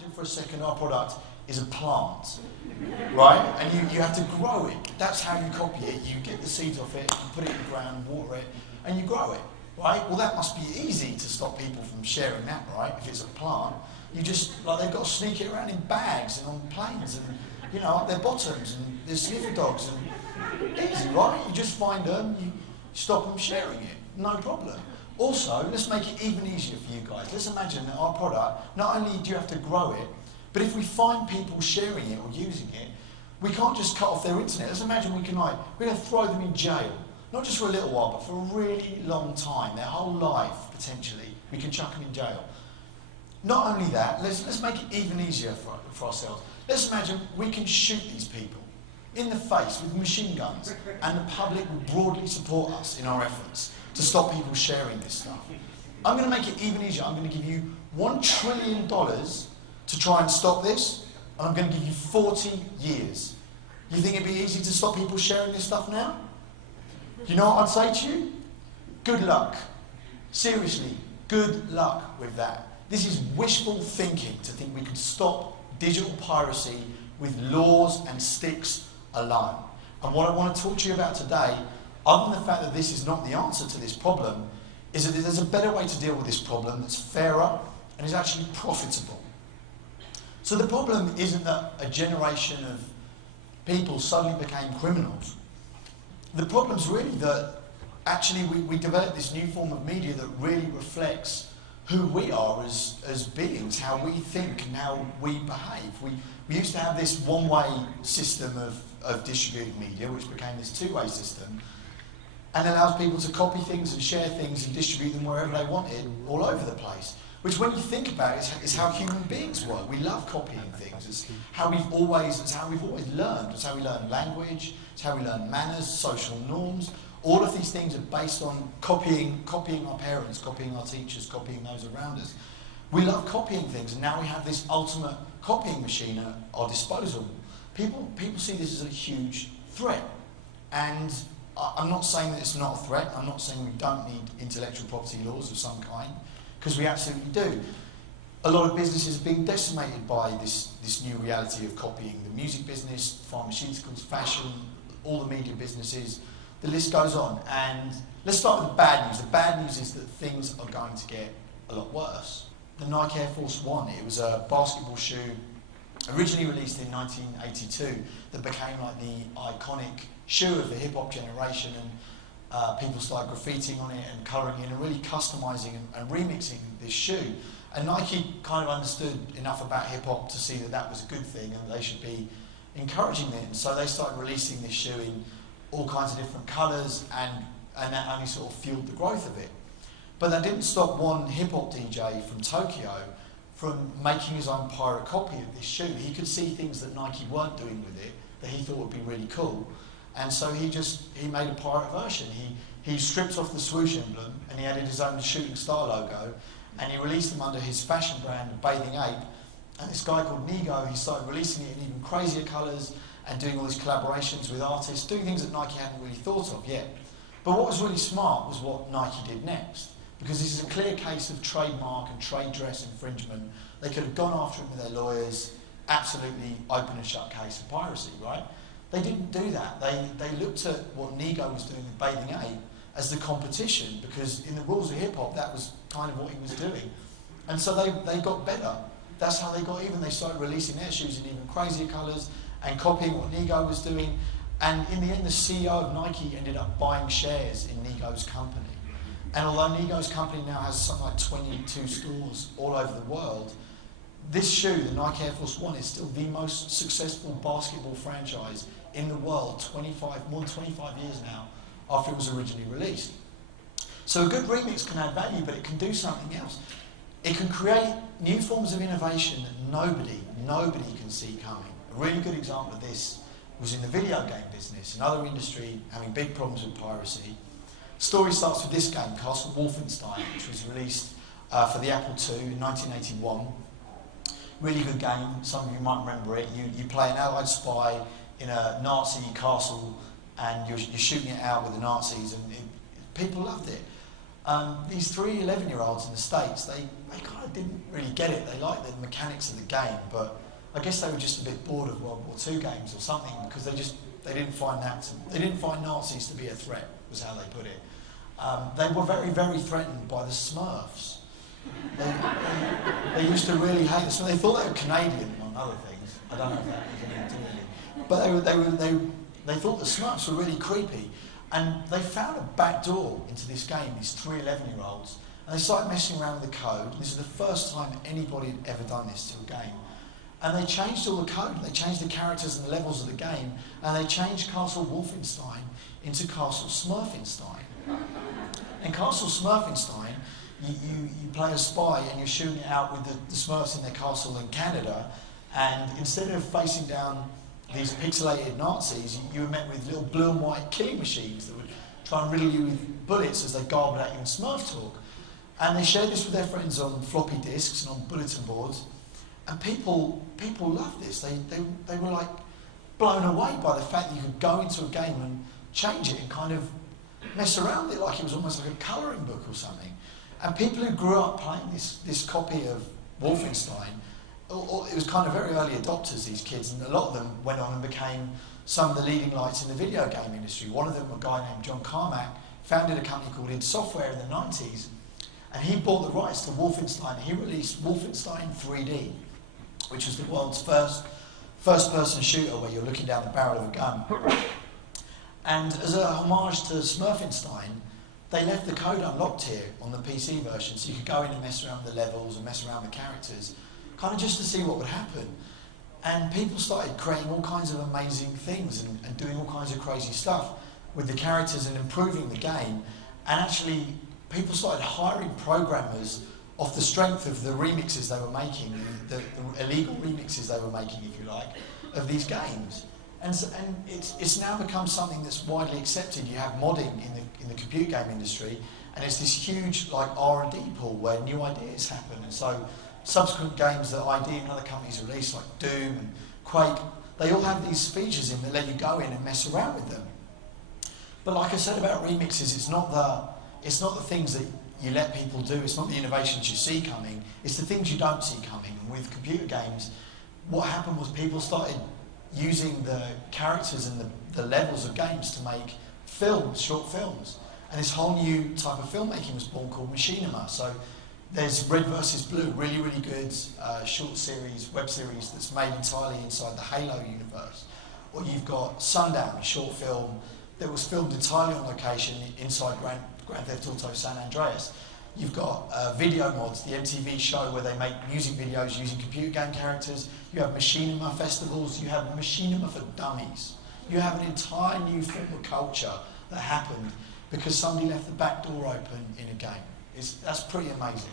imagine for a second our product is a plant, right? And you have to grow it. That's how you copy it. You get the seeds off it, you put it in the ground, water it, and you grow it, right? Well, that must be easy to stop people from sharing that, right? If it's a plant, you just, like, they've got to sneak it around in bags and on planes and, you know, up their bottoms, and there's sniffer dogs, and easy, right? You just find them, you stop them sharing it, no problem. Also, let's make it even easier for you guys. Let's imagine that our product, not only do you have to grow it, but if we find people sharing it or using it, we can't just cut off their internet. Let's imagine we're going to throw them in jail. Not just for a little while, but for a really long time, their whole life, potentially. We can chuck them in jail. Not only that, let's make it even easier for ourselves. Let's imagine we can shoot these people in the face with machine guns, and the public will broadly support us in our efforts to stop people sharing this stuff. I'm going to make it even easier. I'm going to give you $1 trillion to try and stop this, and I'm going to give you 40 years. You think it'd be easy to stop people sharing this stuff now? You know what I'd say to you? Good luck. Seriously, good luck with that. This is wishful thinking to think we could stop digital piracy with laws and sticks alone. And what I want to talk to you about today, other than the fact that this is not the answer to this problem, is that there's a better way to deal with this problem that's fairer and is actually profitable. So the problem isn't that a generation of people suddenly became criminals. The problem's really that actually we developed this new form of media that really reflects who we are as beings, how we think and how we behave. We used to have this one-way system of distributing media, which became this two-way system, and allows people to copy things and share things and distribute them wherever they wanted, all over the place. Which, when you think about it, is how human beings work. We love copying things. It's how we've always learned. It's how we learn language. It's how we learn manners, social norms. All of these things are based on copying our parents, copying our teachers, copying those around us. We love copying things, and now we have this ultimate copying machine at our disposal. People see this as a huge threat, and I'm not saying that it's not a threat. I'm not saying we don't need intellectual property laws of some kind, because we absolutely do. A lot of businesses are being decimated by this new reality of copying. The music business, pharmaceuticals, fashion, all the media businesses, the list goes on. And let's start with the bad news. The bad news is that things are going to get a lot worse. The Nike Air Force One, it was a basketball shoe originally released in 1982 that became like the iconic shoe of the hip-hop generation, and people started graffitiing on it and colouring in and really customising and remixing this shoe. And Nike kind of understood enough about hip-hop to see that that was a good thing and they should be encouraging it. And so they started releasing this shoe in all kinds of different colours, and that only sort of fueled the growth of it. But that didn't stop one hip-hop DJ from Tokyo from making his own pirate copy of this shoe. He could see things that Nike weren't doing with it that he thought would be really cool. And so he made a pirate version. He stripped off the swoosh emblem and he added his own shooting star logo, and he released them under his fashion brand Bathing Ape. And this guy called Nigo, he started releasing it in even crazier colours and doing all these collaborations with artists, doing things that Nike hadn't really thought of yet. But what was really smart was what Nike did next, because this is a clear case of trademark and trade dress infringement. They could have gone after him with their lawyers, absolutely open and shut case of piracy, right? They didn't do that. They looked at what Nigo was doing with Bathing Ape as the competition, because in the rules of hip-hop, that was kind of what he was doing. And so they got better. That's how they got even. They started releasing their shoes in even crazier colours and copying what Nigo was doing. And in the end, the CEO of Nike ended up buying shares in Nigo's company. And although Nigo's company now has something like 22 stores all over the world, this shoe, the Nike Air Force One, is still the most successful basketball franchise in the world, more than 25 years now after it was originally released. So a good remix can add value, but it can do something else. It can create new forms of innovation that nobody can see coming. A really good example of this was in the video game business, another industry having big problems with piracy. The story starts with this game, Castle Wolfenstein, which was released for the Apple II in 1981. Really good game, some of you might remember it. You play an Allied spy in a Nazi castle and you're shooting it out with the Nazis, and people loved it. these 3 11-year-olds in the States, they kind of didn't really get it. They liked the mechanics of the game, but I guess they were just a bit bored of World War II games or something, because they didn't find Nazis to be a threat, was how they put it. They were very, very threatened by the Smurfs. They used to really hate the Smurfs. They thought they were Canadian, among other things. I don't know if that was anything to do with it. But they thought the Smurfs were really creepy. And they found a back door into this game, these 3 11-year-olds, and they started messing around with the code. This is the first time anybody had ever done this to a game. And they changed all the code, they changed the characters and the levels of the game, and they changed Castle Wolfenstein into Castle Smurfenstein. In Castle Smurfenstein, you play a spy and you're shooting it out with the Smurfs in their castle in Canada, and instead of facing down these pixelated Nazis, you were met with little blue and white killing machines that would try and riddle you with bullets as they garbled at you in Smurf talk. And they shared this with their friends on floppy disks and on bulletin boards, and people loved this. They were like blown away by the fact that you could go into a game and change it and kind of mess around with it like it was almost like a colouring book or something. And people who grew up playing this copy of Wolfenstein, it was kind of very early adopters, these kids, and a lot of them went on and became some of the leading lights in the video game industry. One of them, a guy named John Carmack, founded a company called id Software in the 90s, and he bought the rights to Wolfenstein. He released Wolfenstein 3D, which was the world's first-person shooter where you're looking down the barrel of a gun. And as a homage to Smurfenstein, they left the code unlocked here on the PC version, so you could go in and mess around with the levels and mess around with characters, kind of just to see what would happen. And people started creating all kinds of amazing things and doing all kinds of crazy stuff with the characters and improving the game. And actually, people started hiring programmers off the strength of the remixes they were making, the illegal remixes they were making, if you like, of these games. And it's now become something that's widely accepted. You have modding in the computer game industry, and it's this huge like R&D pool where new ideas happen. And so subsequent games that ID and other companies release, like Doom and Quake, they all have these features in that let you go in and mess around with them. But like I said about remixes, it's not the things that you let people do, it's not the innovations you see coming, it's the things you don't see coming. And with computer games, what happened was people started using the characters and the levels of games to make films, short films. And this whole new type of filmmaking was born called machinima. So there's Red vs. Blue, really, really good short series, web series that's made entirely inside the Halo universe. Or you've got Sundown, a short film that was filmed entirely on location inside Grand Theft Auto San Andreas. You've got Video Mods, the MTV show where they make music videos using computer game characters. You have machinima festivals. You have machinima for dummies. You have an entire new form of culture that happened because somebody left the back door open in a game. That's pretty amazing.